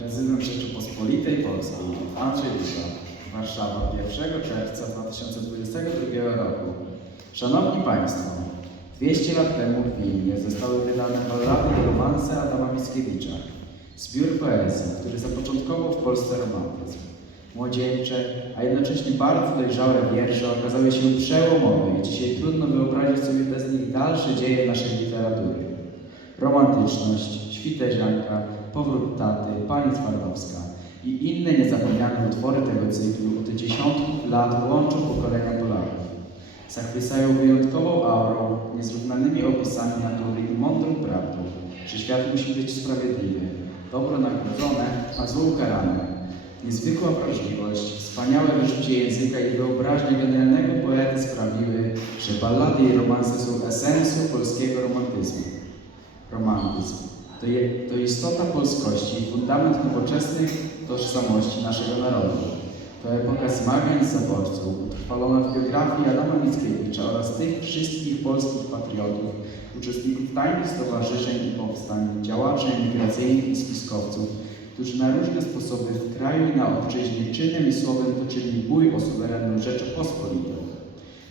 Prezydent Rzeczypospolitej Polskiej Andrzej Duda, Warszawa 1 czerwca 2022 roku. Szanowni Państwo, 200 lat temu w Wilnie zostały wydane ballady i romanse Adama Mickiewicza, zbiór poezji, który zapoczątkował w Polsce romantyzm. Młodzieńcze, a jednocześnie bardzo dojrzałe wiersze okazały się przełomowe i dzisiaj trudno wyobrazić sobie bez nich dalsze dzieje naszej literatury. Romantyczność, Świtezianka, Powrót inne niezapomniane utwory tego cyklu od dziesiątków lat łączą pokolenia Polaków. Zachwycają wyjątkową aurą, niezrównanymi opisami natury i mądrą prawdą, że świat musi być sprawiedliwy, dobro nagrodzone, a zło ukarane. Niezwykła wrażliwość, wspaniałe wyczucie języka i wyobraźnia genialnego poety sprawiły, że ballady i romanse są esencją polskiego romantyzmu. Romantyzm to, je, to istota polskości i fundament nowoczesnej tożsamości naszego narodu. To epoka zmagań z zaborcą, utrwalona w biografii Adama Mickiewicza oraz tych wszystkich polskich patriotów, uczestników tajnych stowarzyszeń i powstań, działaczy emigracyjnych i spiskowców, którzy na różne sposoby w kraju i na obczyźnie czynem i słowem toczyli bój o suwerenną Rzeczypospolitą.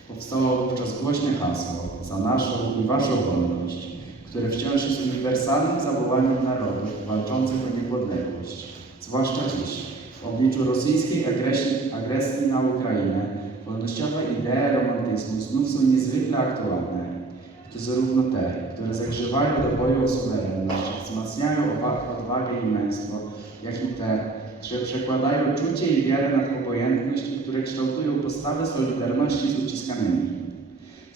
Powstało wówczas głośne hasło za naszą i waszą wolność, które wciąż jest uniwersalnym zawołaniem narodów walczących o niepodległość, zwłaszcza dziś, w obliczu rosyjskiej agresji, agresji na Ukrainę. Wolnościowe idee romantyzmu znów są niezwykle aktualne. To zarówno te, które zagrzewają do boju o suwerenność, wzmacniają odwagę i męstwo, jak i te, które przekładają czucie i wiarę nad obojętność które kształtują postawę solidarności z uciskanymi.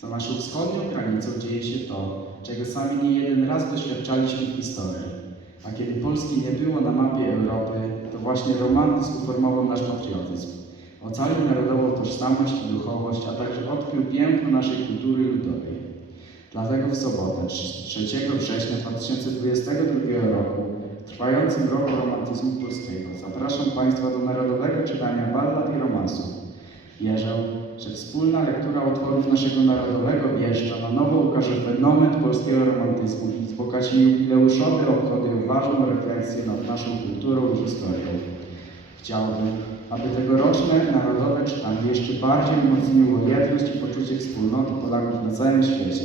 Za naszą wschodnią granicą dzieje się to, czego sami nie jeden raz doświadczaliśmy w historii. A kiedy Polski nie było na mapie Europy, to właśnie romantyzm uformował nasz patriotyzm. Ocalił narodową tożsamość i duchowość, a także odkrył piękno naszej kultury ludowej. Dlatego w sobotę, 3 września 2022 roku, trwającym roku romantyzmu polskiego, zapraszam Państwa do narodowego czytania ballad i romansów. Wierzę, że wspólna lektura utworów naszego narodowego wieszcza na nowo ukaże fenomen polskiego romantyzmu i wzbogaci jubileuszowe obchody o ważną refleksję nad naszą kulturą i historią. Chciałbym, aby tegoroczne narodowe czytanie jeszcze bardziej umocniło jedność i poczucie wspólnoty Polaków na całym świecie.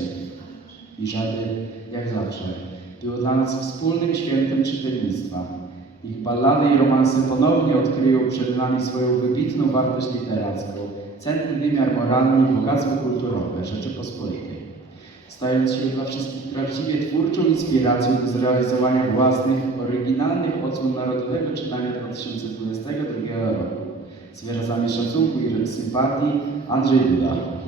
I żeby, jak zawsze, było dla nas wspólnym świętem czytelnictwa. Ich ballady i romanse ponownie odkryją przed nami swoją wybitną wartość literacką, cenny wymiar moralny i bogactwo kulturowe Rzeczypospolitej, stając się dla wszystkich prawdziwie twórczą inspiracją do zrealizowania własnych, oryginalnych odsłon narodowego czytania 2022 roku. Z wyrazami szacunku i sympatii Andrzej Duda.